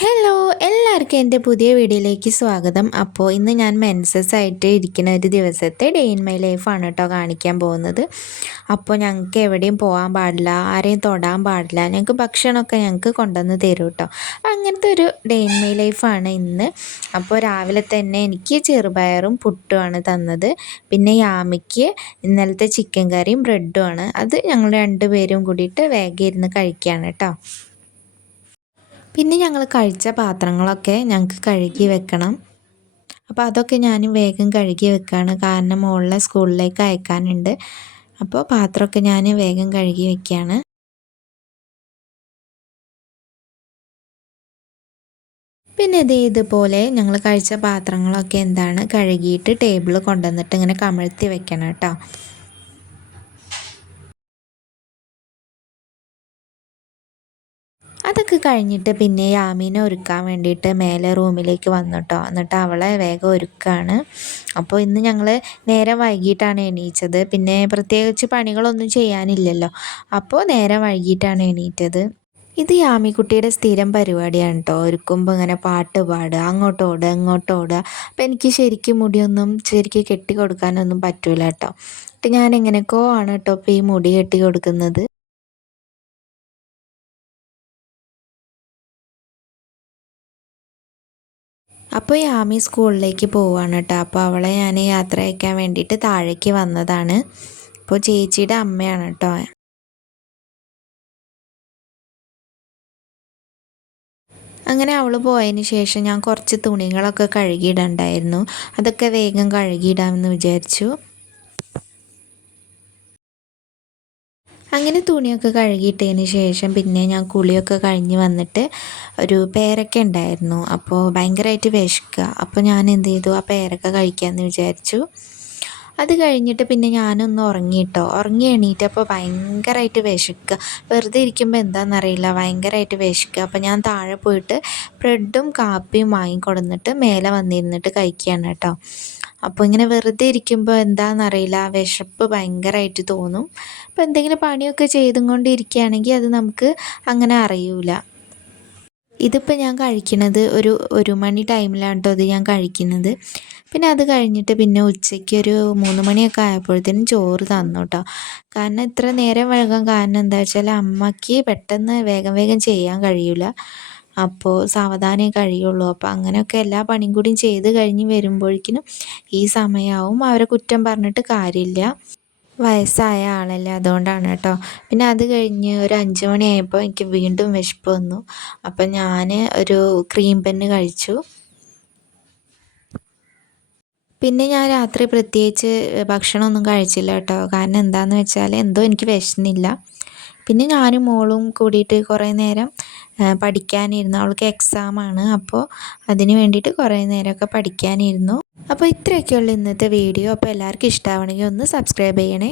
Hello എല്ലാവർക്കും എന്റെ പുതിയ വീഡിയോയിലേക്ക് സ്വാഗതം. അപ്പോൾ ഇന്ന് ഞാൻ മെൻസസ് ആയിട്ട് ഇരിക്കുന്ന ഒരു ദിവസത്തെ ഡേ ഇൻ മൈ ലൈഫാണ് കേട്ടോ കാണിക്കാൻ പോകുന്നത്. അപ്പോൾ ഞങ്ങൾക്ക് എവിടെയും പോകാൻ പാടില്ല ആരെയും തൊടാൻ പാടില്ല ഞങ്ങൾക്ക് ഭക്ഷണമൊക്കെ ഞങ്ങൾക്ക് കൊണ്ടുവന്ന് തരും കേട്ടോ അങ്ങനത്തെ ഒരു ഡേ ഇൻ മൈ ലൈഫാണ് ഇന്ന്. അപ്പോൾ രാവിലെ തന്നെ എനിക്ക് ചെറുപയറും പുട്ടുമാണ് തന്നത്. പിന്നെ യാമിക്ക് ഇന്നലത്തെ ചിക്കൻ കറിയും ബ്രെഡുമാണ് അത് ഞങ്ങൾ രണ്ടുപേരും കൂടിയിട്ട് വേഗം ഇരുന്ന് കഴിക്കുകയാണ് കേട്ടോ പിന്നെ ഞങ്ങൾ കഴിച്ച പാത്രങ്ങളൊക്കെ ഞങ്ങൾക്ക് കഴുകി വെക്കണം. അപ്പോൾ അതൊക്കെ ഞാൻ വേഗം കഴുകി വെക്കുകയാണ് കാരണം മുകളിലെ സ്കൂളിലേക്ക് അയക്കാനുണ്ട്. അപ്പോൾ പാത്രമൊക്കെ ഞാൻ വേഗം കഴുകി വെക്കുകയാണ് പിന്നെ ഇതേ ഇതുപോലെ ഞങ്ങൾ കഴിച്ച പാത്രങ്ങളൊക്കെ എന്താണ്? കഴുകിയിട്ട് ടേബിൾ കൊണ്ടുവന്നിട്ട് ഇങ്ങനെ കമഴ്ത്തി വെക്കണം കേട്ടോ. അതൊക്കെ കഴിഞ്ഞിട്ട് പിന്നെ യാമീനെ ഒരുക്കാൻ വേണ്ടിയിട്ട് മേലെ റൂമിലേക്ക് വന്നിട്ടോ. എന്നിട്ട് അവളെ വേഗം ഒരുക്കുകയാണ് അപ്പോൾ ഇന്ന് ഞങ്ങൾ നേരെ വൈകിട്ടാണ് എണീച്ചത്. പിന്നെ പ്രത്യേകിച്ച് പണികളൊന്നും ചെയ്യാനില്ലല്ലോ. അപ്പോൾ നേരെ വൈകിട്ടാണ് എണീറ്റത്. ഇത് യാമിക്കുട്ടിയുടെ സ്ഥിരം പരിപാടിയാണ് കേട്ടോ ഒരുക്കുമ്പോൾ ഇങ്ങനെ പാട്ട് പാടുക അങ്ങോട്ട് ഓടുക ഇങ്ങോട്ട് ഓടുക. അപ്പം എനിക്ക് ശരിക്കും മുടിയൊന്നും ശരിക്കും കെട്ടി കൊടുക്കാനൊന്നും പറ്റൂല കേട്ടോ ഞാൻ എങ്ങനെയൊക്കെയോ ആണ് കേട്ടോ ഇപ്പോൾ ഈ മുടി കെട്ടി കൊടുക്കുന്നത് അപ്പോൾ ആമി സ്കൂളിലേക്ക് പോവുകയാണ് കേട്ടോ അപ്പോൾ അവളെ ഞാൻ യാത്ര അയക്കാൻ വേണ്ടിയിട്ട് താഴേക്ക് വന്നതാണ്. അപ്പോൾ ചേച്ചിയുടെ അമ്മയാണ് കേട്ടോ അങ്ങനെ അവൾ പോയതിന് ശേഷം ഞാൻ കുറച്ച് തുണികളൊക്കെ കഴുകിയിടണ്ടായിരുന്നു. അതൊക്കെ വേഗം കഴുകിയിടാമെന്ന് വിചാരിച്ചു. അങ്ങനെ തുണിയൊക്കെ കഴുകിയിട്ടതിന് ശേഷം പിന്നെ ഞാൻ കുളിയൊക്കെ കഴിഞ്ഞ് വന്നിട്ട് ഒരു പേരക്ക ഉണ്ടായിരുന്നു. അപ്പോൾ ഭയങ്കരമായിട്ട് വിശക്കുക. അപ്പോൾ ഞാൻ എന്ത് ചെയ്തു? ആ പേരക്ക കഴിക്കാമെന്ന് വിചാരിച്ചു. അത് കഴിഞ്ഞിട്ട് പിന്നെ ഞാനൊന്ന് ഉറങ്ങിയിട്ടോ ഉറങ്ങി എണീറ്റപ്പോൾ ഭയങ്കരമായിട്ട് വിശക്കുക. വെറുതെ ഇരിക്കുമ്പോൾ എന്താണെന്നറിയില്ല. ഭയങ്കരമായിട്ട് വിശക്കുക. അപ്പോൾ ഞാൻ താഴെ പോയിട്ട് ബ്രെഡും കാപ്പിയും വാങ്ങിക്കൊടുന്നിട്ട് മേലെ വന്നിരുന്നിട്ട് കഴിക്കുകയാണ് കേട്ടോ. അപ്പോൾ ഇങ്ങനെ വെറുതെ ഇരിക്കുമ്പോൾ എന്താണെന്നറിയില്ല വിശപ്പ് ഭയങ്കരമായിട്ട് തോന്നും. അപ്പോൾ എന്തെങ്കിലും പണിയൊക്കെ ചെയ്തും കൊണ്ടിരിക്കുകയാണെങ്കിൽ അത് നമുക്ക് അങ്ങനെ അറിയൂല. ഇതിപ്പോൾ ഞാൻ കഴിക്കുന്നത് ഒരു ഒരു മണി ടൈമിലാണ് കേട്ടോ ഇത് ഞാൻ കഴിക്കുന്നത്. പിന്നെ അത് കഴിഞ്ഞിട്ട് പിന്നെ ഉച്ചയ്ക്ക് ഒരു മൂന്ന് മണിയൊക്കെ ആയപ്പോഴത്തേനും ചോറ് തന്നു കേട്ടോ കാരണം ഇത്ര നേരം വൈകാൻ കാരണം എന്താ വെച്ചാൽ അമ്മയ്ക്ക് പെട്ടെന്ന് വേഗം വേഗം ചെയ്യാൻ കഴിയില്ല അപ്പോൾ സാവധാനമേ കഴിയുള്ളൂ. അപ്പോൾ അങ്ങനെയൊക്കെ എല്ലാ പണിയും കൂടിയും ചെയ്ത് കഴിഞ്ഞ് വരുമ്പോഴേക്കിനും ഈ സമയമാവും അവരെ കുറ്റം പറഞ്ഞിട്ട് കാര്യമില്ല. വയസ്സായ ആളല്ലേ അതുകൊണ്ടാണ് കേട്ടോ. പിന്നെ അത് കഴിഞ്ഞ് ഒരു അഞ്ച് മണിയായപ്പോൾ എനിക്ക് വീണ്ടും വിശപ്പ് വന്നു. അപ്പം ഞാൻ ഒരു ക്രീം പെന്ന് കഴിച്ചു. പിന്നെ ഞാൻ രാത്രി പ്രത്യേകിച്ച് ഭക്ഷണമൊന്നും കഴിച്ചില്ല കേട്ടോ. കാരണം എന്താണെന്ന് വെച്ചാൽ എന്തോ എനിക്ക് വിശന്നില്ല. പിന്നെ ഞാനും മോളും കൂടിയിട്ട് കുറേ നേരം പഠിക്കാനിരുന്നു. അവൾക്ക് എക്സാമാണ് അപ്പോൾ അതിന് വേണ്ടിയിട്ട് കുറേ നേരമൊക്കെ പഠിക്കാനിരുന്നു. അപ്പോൾ ഇത്രയൊക്കെയുള്ള ഇന്നത്തെ വീഡിയോ അപ്പോൾ എല്ലാവർക്കും ഇഷ്ടമാവണമെങ്കിൽ ഒന്ന് സബ്സ്ക്രൈബ് ചെയ്യണേ.